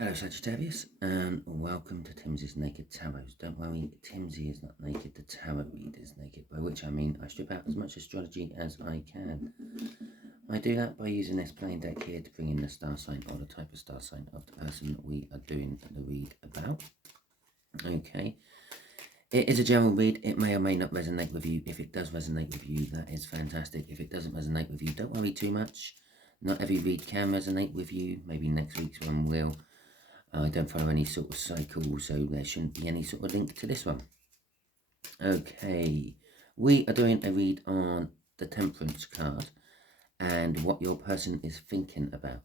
Hello Sagittarius, and welcome to Timsy's Naked Tarot. Don't worry, Timsy is not naked, the tarot read is naked, by which I mean I strip out as much astrology as I can. I do that by using this plain deck here to bring in the star sign or the type of star sign of the person that we are doing the read about. Okay, it is a general read. It may or may not resonate with you. If it does resonate with you, that is fantastic. If it doesn't resonate with you, don't worry too much. Not every read can resonate with you. Maybe next week's one will. I don't follow any sort of cycle, so there shouldn't be any sort of link to this one. Okay, we are doing a read on the Temperance card and what your person is thinking about,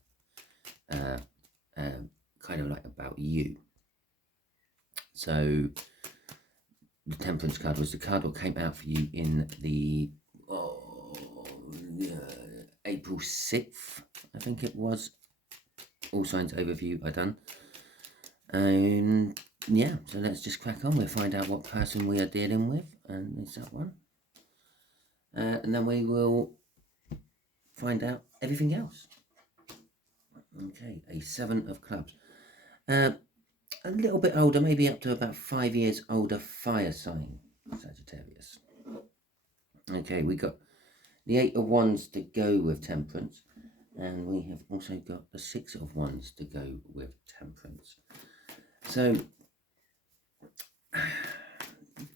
kind of like about you. So the Temperance card was the card that came out for you in the April 6th, I think it was. All signs overview I done. And yeah, so let's just crack on. We'll find out what person we are dealing with, and it's that one. And then we will find out everything else. Okay, a 7 of clubs. A little bit older, maybe up to about 5 years older, fire sign, Sagittarius. Okay, we got the 8 of wands to go with temperance, and we have also got the 6 of wands to go with temperance. So,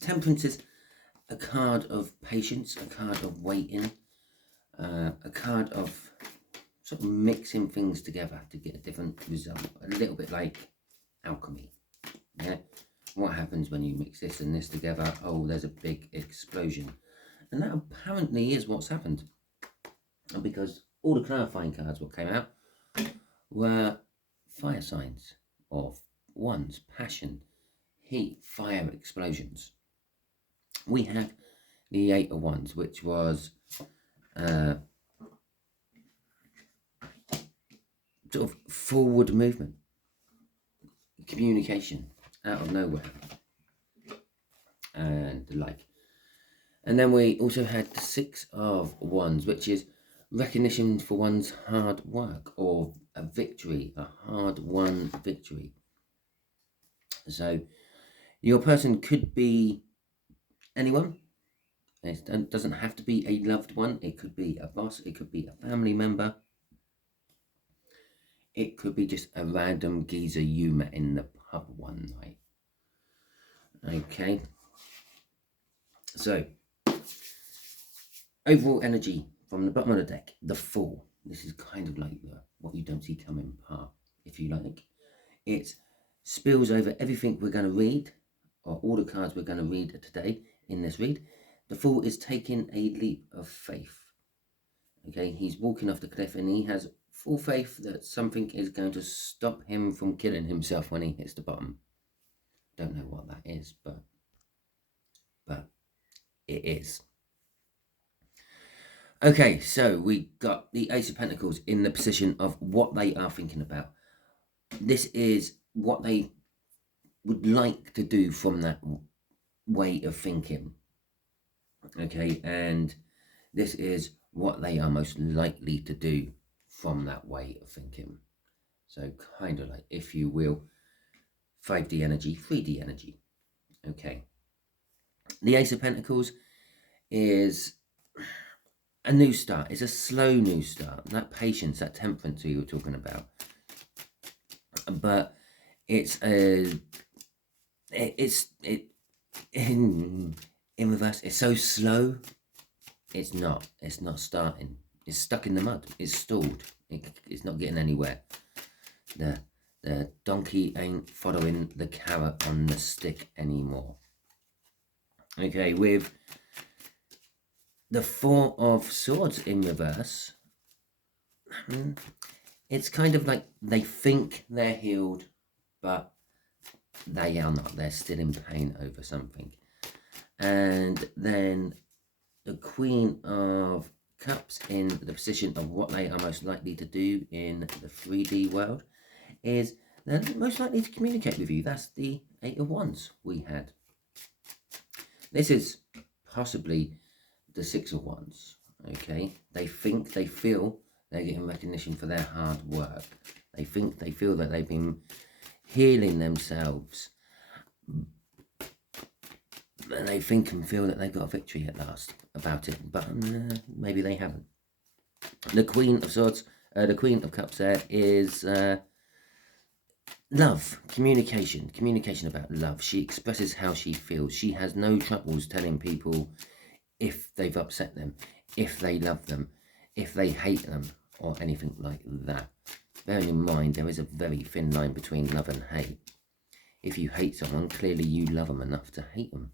temperance is a card of patience, a card of waiting, a card of sort of mixing things together to get a different result. A little bit like alchemy. Yeah, what happens when you mix this and this together? Oh, there's a big explosion. And that apparently is what's happened. And because all the clarifying cards what came out were fire signs, or wands, passion, heat, fire, explosions. We have the 8 of wands, which was sort of forward movement, communication out of nowhere, and the like. And then we also had the 6 of wands, which is recognition for one's hard work, or a victory, a hard-won victory. So your person could be anyone. It doesn't have to be a loved one. It could be a boss. It could be a family member. It could be just a random geezer you met in the pub one night. Okay. So, overall energy from the bottom of the deck, the Fool. This is kind of like what you don't see coming part, if you like. It spills over everything we're going to read, or all the cards we're going to read today in this read. The Fool is taking a leap of faith. Okay, he's walking off the cliff and he has full faith that something is going to stop him from killing himself when he hits the bottom. Don't know what that is, but it is. Okay, so we got the Ace of Pentacles in the position of what they are thinking about. This is what they would like to do from that way of thinking. Okay, and this is what they are most likely to do from that way of thinking. So kind of like, if you will, 5D energy, 3D energy. Okay. The Ace of Pentacles is a new start. It's a slow new start. That patience, that temperance we were talking about. But it's in reverse. It's so slow. It's not starting. It's stuck in the mud. It's stalled. It's not getting anywhere. The donkey ain't following the carrot on the stick anymore. Okay, with the 4 of Swords in reverse, it's kind of like they think they're healed, but they are not. They're still in pain over something. And then the Queen of Cups in the position of what they are most likely to do in the 3D world is they're most likely to communicate with you. That's the 8 of Wands we had. This is possibly the 6 of Wands. Okay, they think, they feel they're getting recognition for their hard work. They think, they feel that they've been healing themselves, and they think and feel that they've got a victory at last about it, but maybe they haven't. The Queen of Swords, the Queen of Cups there is love, communication about love. She expresses how she feels. She has no troubles telling people if they've upset them, if they love them, if they hate them, or anything like that. Bearing in mind, there is a very thin line between love and hate. If you hate someone, clearly you love them enough to hate them,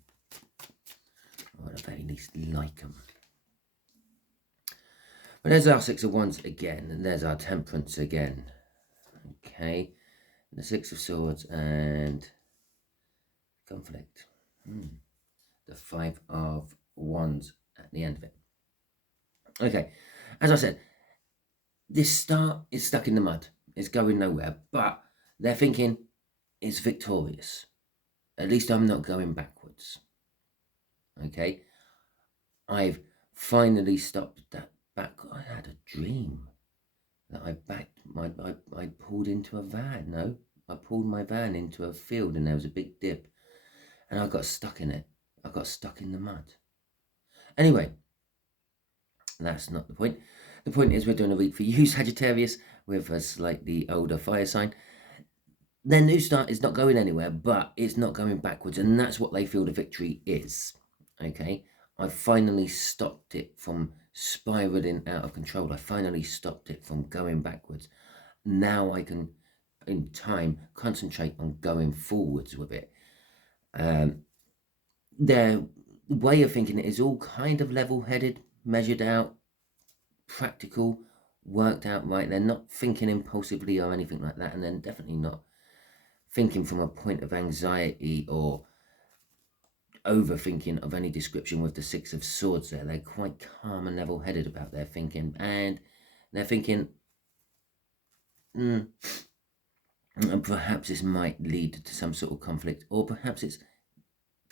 or at the very least like them. But there's our Six of Wands again, and there's our Temperance again. Okay, the Six of Swords and conflict. The Five of Wands at the end of it. Okay, as I said, this start is stuck in the mud. It's going nowhere, but they're thinking it's victorious. At least I'm not going backwards. Okay, I've finally stopped that back. I had a dream that I pulled into a van. No, I pulled my van into a field and there was a big dip and I got stuck in it. I got stuck in the mud. Anyway, that's not the point. The point is we're doing a read for you, Sagittarius, with a slightly older fire sign. Their new start is not going anywhere, but it's not going backwards, and that's what they feel the victory is. Okay, I finally stopped it from spiraling out of control. I finally stopped it from going backwards. Now I can, in time, concentrate on going forwards with it. Their way of thinking is all kind of level-headed, measured out, practical, worked out right. They're not thinking impulsively or anything like that, and they're definitely not thinking from a point of anxiety or overthinking of any description with the Six of Swords there. They're quite calm and level-headed about their thinking, and they're thinking perhaps this might lead to some sort of conflict, or perhaps it's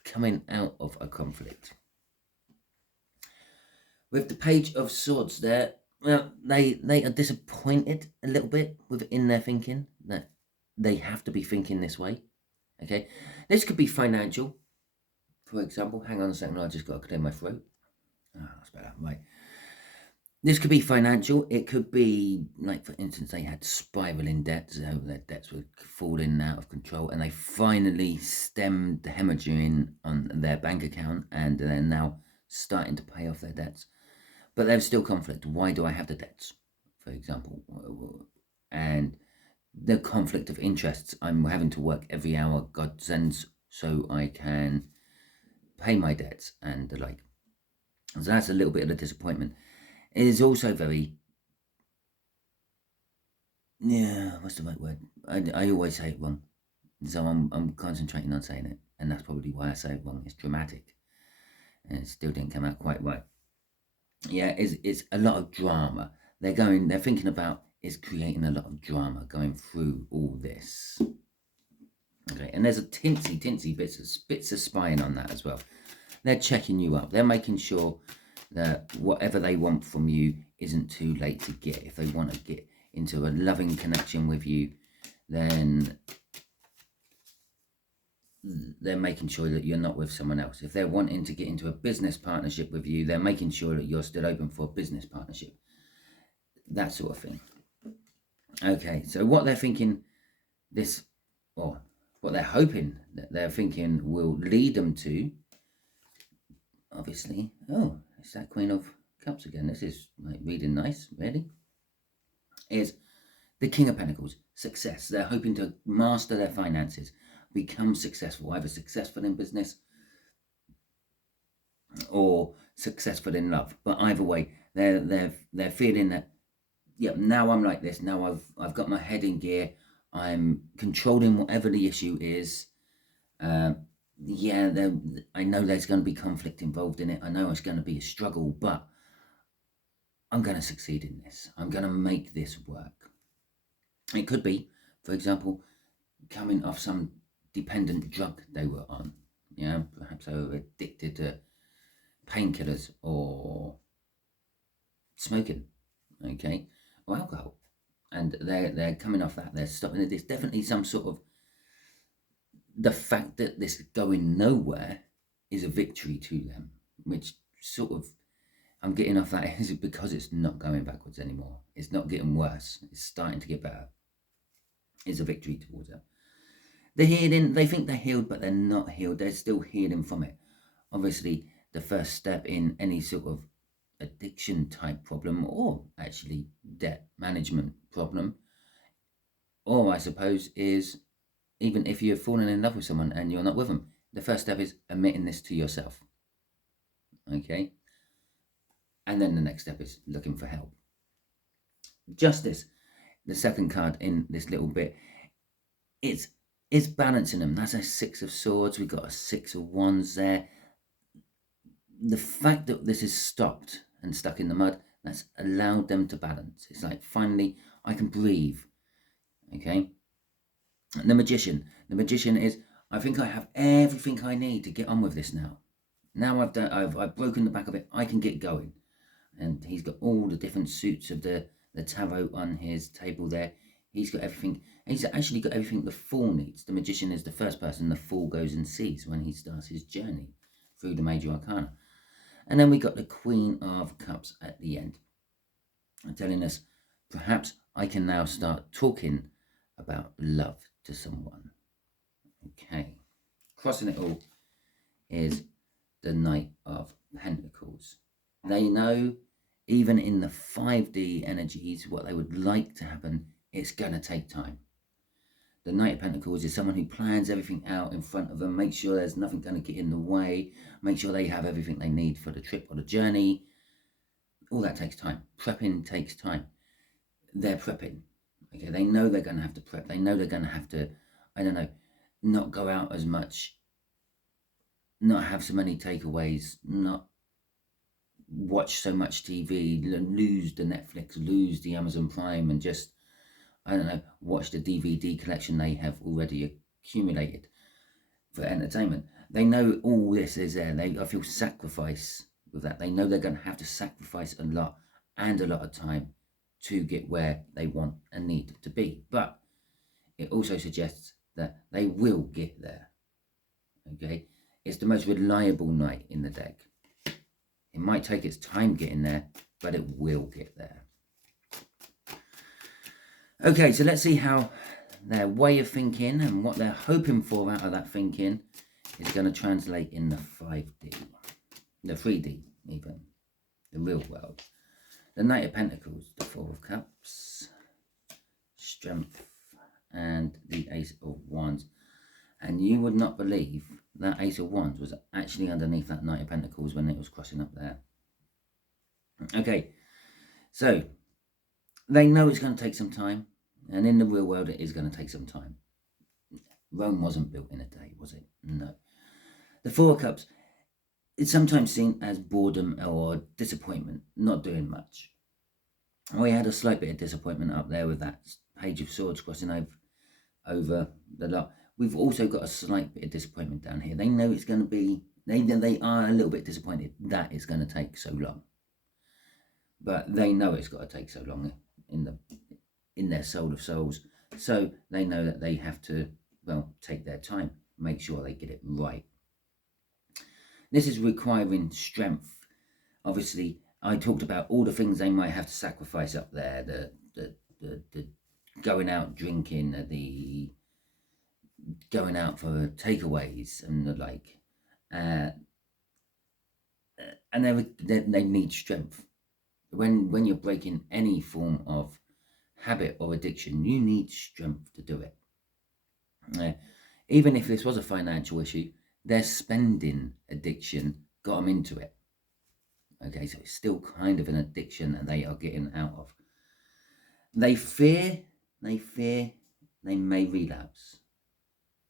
coming out of a conflict. With the Page of Swords there, well, they are disappointed a little bit within their thinking that they have to be thinking this way. Okay, this could be financial, for example. Hang on a second, I just got to clear my throat. Oh, that's better, right. This could be financial. It could be, like, for instance, they had spiraling debts. So their debts were falling out of control, and they finally stemmed the hemorrhaging on their bank account, and they're now starting to pay off their debts. But there's still conflict. Why do I have the debts, for example? And the conflict of interests. I'm having to work every hour God sends so I can pay my debts and the like. So that's a little bit of a disappointment. It is also very, what's the right word? I always say it wrong. So I'm concentrating on saying it. And that's probably why I say it wrong. It's dramatic. And it still didn't come out quite right. Yeah, it's a lot of drama. They're thinking about is creating a lot of drama going through all this. Okay, and there's a tinsy bits of spying on that as well. They're checking you up. They're making sure that whatever they want from you isn't too late to get. If they want to get into a loving connection with you, then they're making sure that you're not with someone else. If they're wanting to get into a business partnership with you, they're making sure that you're still open for a business partnership. That sort of thing. Okay, so what they're thinking or what they're hoping that they're thinking will lead them to, obviously, it's that Queen of Cups again. This is like reading nice, really. Is the King of Pentacles, success. They're hoping to master their finances, become successful, either successful in business or successful in love. But either way, they're feeling that, now I'm like this. Now I've got my head in gear. I'm controlling whatever the issue is. I know there's going to be conflict involved in it. I know it's going to be a struggle, but I'm going to succeed in this. I'm going to make this work. It could be, for example, coming off some dependent drug they were on. Perhaps they were addicted to painkillers or smoking, okay, or alcohol. And they're coming off that. They're stopping it. There's definitely some sort of the fact that this is going nowhere is a victory to them, which sort of, I'm getting off that is because it's not going backwards anymore. It's not getting worse. It's starting to get better. It's a victory towards them. The healing, they think they're healed, but they're not healed. They're still healing from it. Obviously, the first step in any sort of addiction type problem, or actually debt management problem, or I suppose is even if you've fallen in love with someone and you're not with them, the first step is admitting this to yourself. Okay? And then the next step is looking for help. Justice, the second card in this little bit, it's balancing them. That's a 6 of Swords. We've got a 6 of Wands there. The fact that this is stopped and stuck in the mud, that's allowed them to balance. It's like, finally, I can breathe. Okay? And the Magician is, I think I have everything I need to get on with this now. Now I've broken the back of it, I can get going. And he's got all the different suits of the tarot on his table there. He's got everything. He's actually got everything the Fool needs. The Magician is the first person the Fool goes and sees when he starts his journey through the major arcana. And then we got the Queen of Cups at the end, telling us, perhaps I can now start talking about love to someone. Okay. Crossing it all is the Knight of Pentacles. They know, even in the 5D energies, what they would like to happen, it's going to take time. The Knight of Pentacles is someone who plans everything out in front of them, makes sure there's nothing going to get in the way, make sure they have everything they need for the trip or the journey. All that takes time. Prepping takes time. They're prepping. Okay, they know they're going to have to prep. They know they're going to have to, I don't know, not go out as much, not have so many takeaways, not watch so much TV, lose the Netflix, lose the Amazon Prime, and just, I don't know, watch the DVD collection they have already accumulated for entertainment. They know all this is there. I feel sacrifice with that. They know they're going to have to sacrifice a lot and a lot of time to get where they want and need to be. But it also suggests that they will get there. Okay? It's the most reliable knight in the deck. It might take its time getting there, but it will get there. Okay, so let's see how their way of thinking and what they're hoping for out of that thinking is going to translate in the 5D, the 3D even, the real world. The Knight of Pentacles, the Four of Cups, Strength, and the Ace of Wands. And you would not believe that Ace of Wands was actually underneath that Knight of Pentacles when it was crossing up there. Okay, so they know it's going to take some time. And in the real world, it is going to take some time. Rome wasn't built in a day, was it? No. The Four of Cups, it's sometimes seen as boredom or disappointment, not doing much. We had a slight bit of disappointment up there with that Page of Swords crossing over the lot. We've also got a slight bit of disappointment down here. They know it's going to be, they are a little bit disappointed that it's going to take so long. But they know it's got to take so long in their soul of souls. So they know that they have to, well, take their time, make sure they get it right. This is requiring strength. Obviously, I talked about all the things they might have to sacrifice up there, the going out drinking, the going out for takeaways and the like. And they need strength. When you're breaking any form of habit or addiction, you need strength to do it. Even if this was a financial issue, their spending addiction got them into it. Okay, so it's still kind of an addiction that they are getting out of. They fear they may relapse.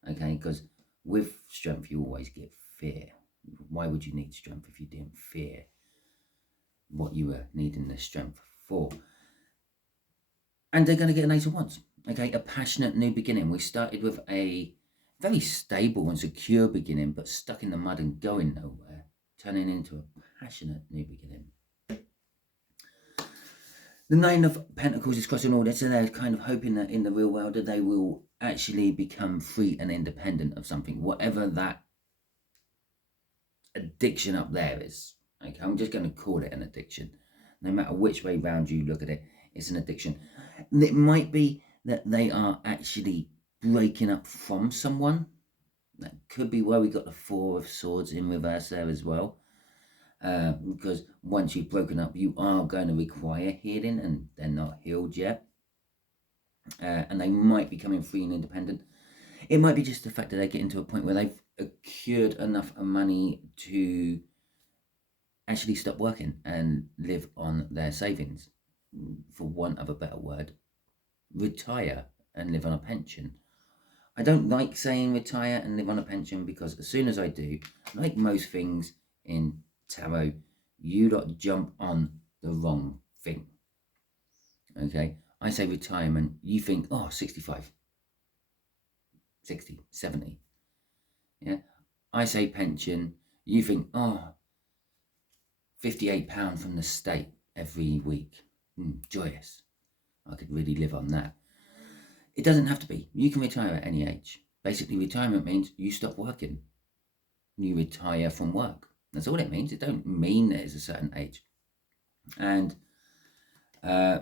Okay, because with strength you always get fear. Why would you need strength if you didn't fear what you were needing the strength for? And they're going to get an Ace of Wands. Okay, a passionate new beginning. We started with a very stable and secure beginning, but stuck in the mud and going nowhere, turning into a passionate new beginning. The Nine of Pentacles is crossing all this, so they're kind of hoping that in the real world that they will actually become free and independent of something, whatever that addiction up there is. Okay, I'm just going to call it an addiction. No matter which way round you look at it, it's an addiction. It might be that they are actually breaking up from someone. That could be where we got the Four of Swords in reverse there as well. Because once you've broken up, you are going to require healing, and they're not healed yet. And they might be becoming free and independent. It might be just the fact that they're getting to a point where they've accrued enough money to actually stop working and live on their savings, for want of a better word, retire and live on a pension. I don't like saying retire and live on a pension, because as soon as I do, like most things in tarot, you don't jump on the wrong thing. Okay, I say retirement, you think, oh, 65, 60, 70. Yeah, I say pension, you think, oh, £58 from the state every week. Joyous. I could really live on that. It doesn't have to be. You can retire at any age. Basically, retirement means you stop working. You retire from work. That's all it means. It don't mean there's a certain age. And a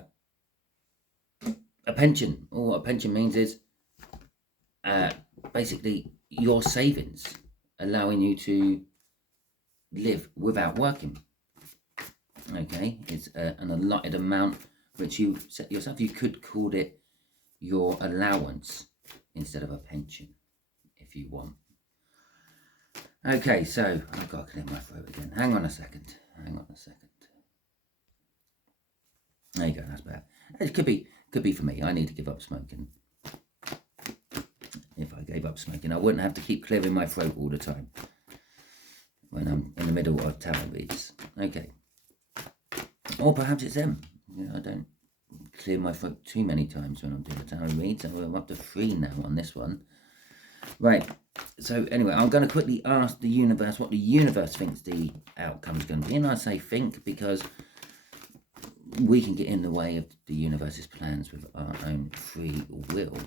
pension, or what a pension means is basically your savings, allowing you to live without working. Okay, it's an allotted amount which you set yourself. You could call it your allowance instead of a pension, if you want. Okay, so I've got to clear my throat again. Hang on a second. There you go, that's better. It could be for me. I need to give up smoking. If I gave up smoking, I wouldn't have to keep clearing my throat all the time when I'm in the middle of tarot reads. Okay. Or perhaps it's them. I don't clear my throat too many times when I'm doing the tarot reads. So we're up to 3 now on this one. Right. So anyway, I'm going to quickly ask the universe what the universe thinks the outcome is going to be. And I say think because we can get in the way of the universe's plans with our own free will.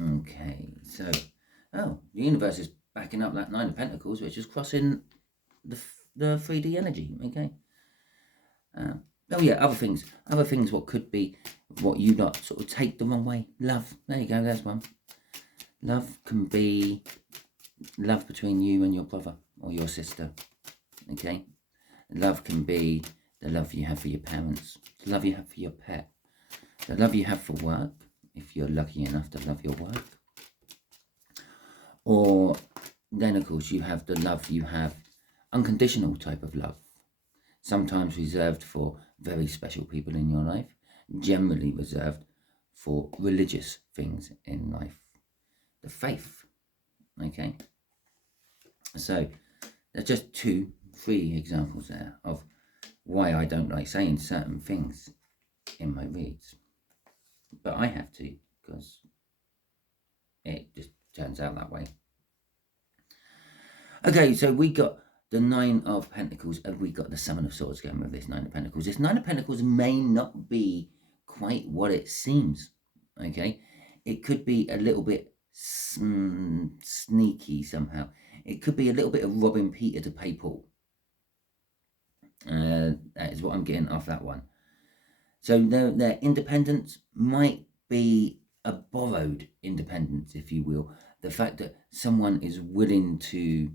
Okay, so, the universe is backing up that Nine of Pentacles, which is crossing the 3D energy, okay? Other things what could be, what you not sort of take the wrong way. Love, there you go, there's one. Love can be love between you and your brother or your sister, okay? Love can be the love you have for your parents, the love you have for your pet, the love you have for work, if you're lucky enough to love your work. Or then, of course, you have the love you have, unconditional type of love, sometimes reserved for very special people in your life, generally reserved for religious things in life. The faith, okay? So, there's just 2, 3 examples there of why I don't like saying certain things in my reads. But I have to, because it just turns out that way. Okay, so we got the Nine of Pentacles, and we got the Seven of Swords going with this Nine of Pentacles. This Nine of Pentacles may not be quite what it seems, okay? It could be a little bit sneaky somehow. It could be a little bit of robbing Peter to pay Paul. That is what I'm getting off that one. So their independence might be a borrowed independence, if you will. The fact that someone is willing to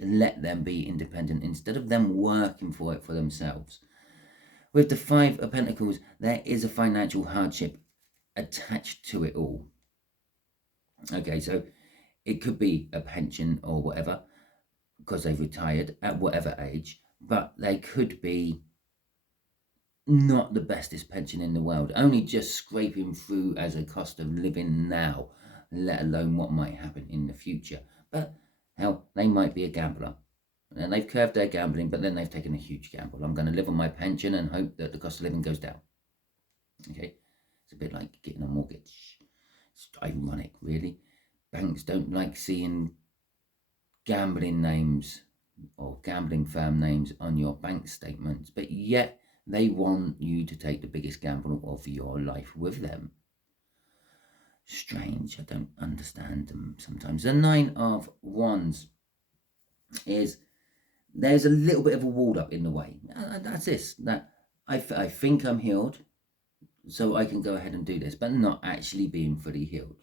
let them be independent instead of them working for it for themselves. With the Five of Pentacles, there is a financial hardship attached to it all. Okay, so it could be a pension or whatever, because they've retired at whatever age, but they could be not the bestest pension in the world, only just scraping through as a cost of living now, let alone what might happen in the future. But hell, they might be a gambler, and they've curved their gambling, but then they've taken a huge gamble. I'm going to live on my pension and hope that the cost of living goes down. Okay, it's a bit like getting a mortgage. It's ironic, really. Banks don't like seeing gambling names or gambling firm names on your bank statements, but yet They want you to take the biggest gamble of your life with them. Strange, I don't understand them sometimes. The Nine of Wands is, there's a little bit of a wall up in the way. That's this, that I think I'm healed, so I can go ahead and do this, but not actually being fully healed.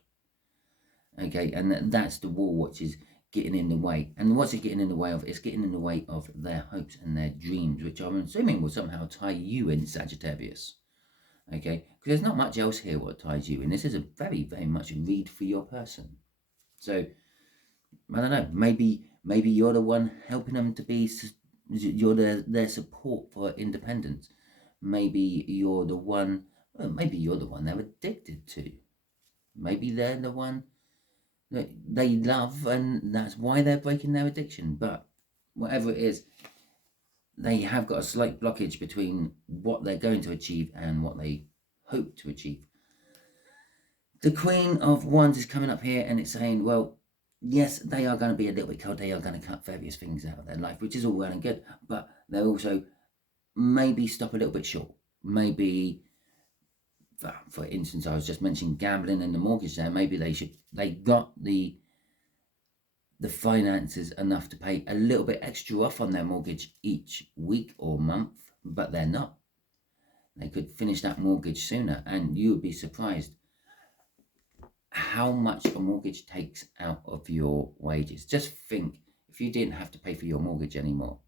Okay, and that's the wall which is getting in the way. And what's it getting in the way of? It's getting in the way of their hopes and their dreams, which I'm assuming will somehow tie you in, Sagittarius. Okay, because there's not much else here what ties you in. This is a very, very much a read for your person. So, I don't know, maybe you're the one helping them to be, you're their support for independence. Maybe you're the one, maybe you're the one they're addicted to. Maybe they're the one that they love, and that's why they're breaking their addiction. But whatever it is, they have got a slight blockage between what they're going to achieve and what they hope to achieve. The Queen of Wands is coming up here, and it's saying, well, yes, they are going to be a little bit cold. They are going to cut various things out of their life, which is all well and good. But they'll also maybe stop a little bit short. Maybe, for instance, I was just mentioning gambling and the mortgage there. Maybe they got the finances enough to pay a little bit extra off on their mortgage each week or month, but they're not. They could finish that mortgage sooner, and you would be surprised how much a mortgage takes out of your wages. Just think if you didn't have to pay for your mortgage anymore,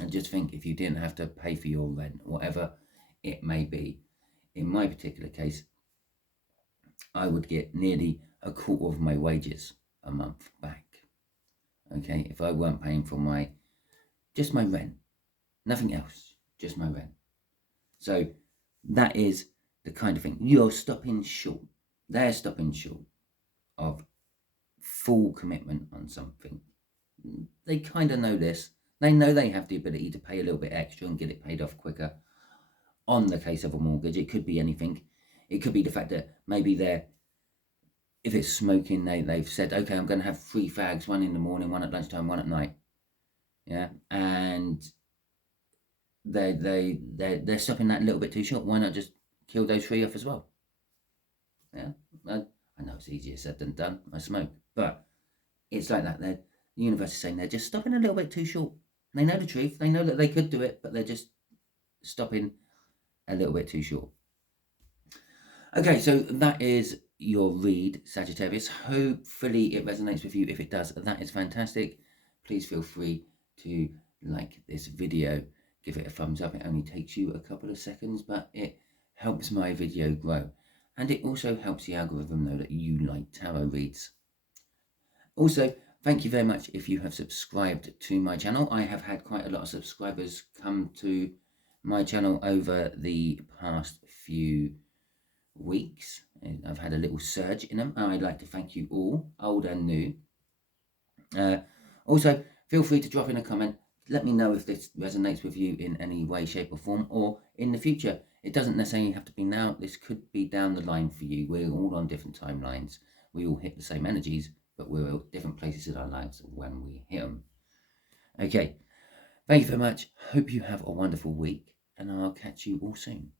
and just think if you didn't have to pay for your rent, whatever it may be. In my particular case, I would get nearly a quarter of my wages a month back. Okay, if I weren't paying for just my rent, nothing else, just my rent. So that is the kind of thing. You're stopping short. They're stopping short of full commitment on something. They kind of know this. They know they have the ability to pay a little bit extra and get it paid off quicker. On the case of a mortgage, it could be anything. It could be the fact that maybe if it's smoking, they've said, okay, I'm going to have 3 fags, one in the morning, one at lunchtime, one at night. Yeah, and they're stopping that a little bit too short. Why not just kill those 3 off as well? Yeah, I know it's easier said than done. I smoke, but it's like that. The universe is saying they're just stopping a little bit too short. They know the truth. They know that they could do it, but they're just stopping a little bit too short. Okay, so that is your read, Sagittarius. Hopefully it resonates with you. If it does, that is fantastic. Please feel free to like this video. Give it a thumbs up. It only takes you a couple of seconds, but it helps my video grow. And it also helps the algorithm know that you like tarot reads. Also, thank you very much if you have subscribed to my channel. I have had quite a lot of subscribers come to my channel over the past few weeks. I've had a little surge in them, and I'd like to thank you all, old and new. Also, feel free to drop in a comment. Let me know if this resonates with you in any way, shape or form, or in the future. It doesn't necessarily have to be now. This could be down the line for you. We're all on different timelines. We all hit the same energies, but we're at different places in our lives when we hit them. Okay, thank you very much. Hope you have a wonderful week, and I'll catch you all soon.